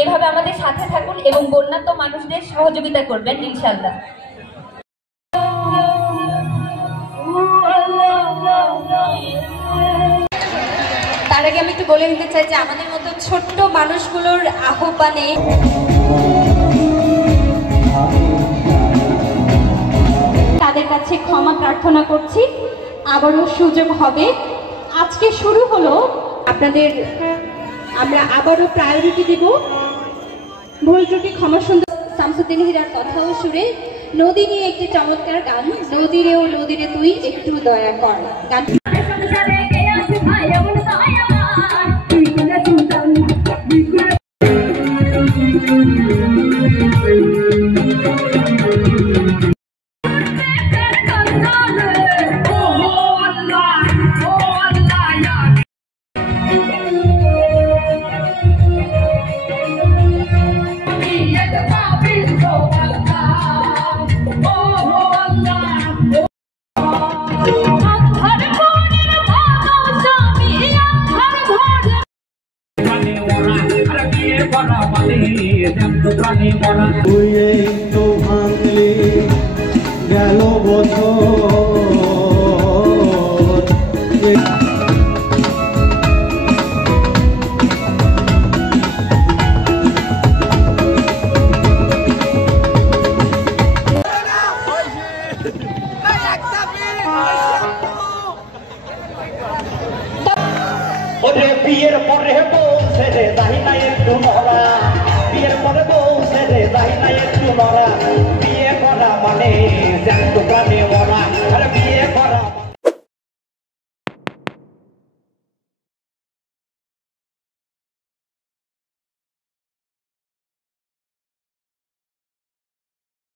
এইভাবে আমাদের সাথে থাকুন এবং বন্যার্ত মানুষদের সহযোগিতা করবেন ইনশাআল্লাহ। তার আগে আমি একটু বলে নিতে চাই যে আমাদের মতো ছোট্ট মানুষগুলোর আহ্বানে তাদের কাছে ক্ষমা প্রার্থনা করছি। আবারও সুযোগ হবে। আজকে শুরু হলো আপনাদের, আমরা আবারও প্রায়োরিটি দেব। ভুল ত্রুটি ক্ষমা সুন্দর শামসুদ্দিন হীরার কথা ও সুরে নদী নিয়ে একটি চমৎকার গান, নদীরে ও নদীরে তুই একটু দয়া কর। গান তো ভাঙলে গেল বিয়ের পরে বলছে রে তাই না একটু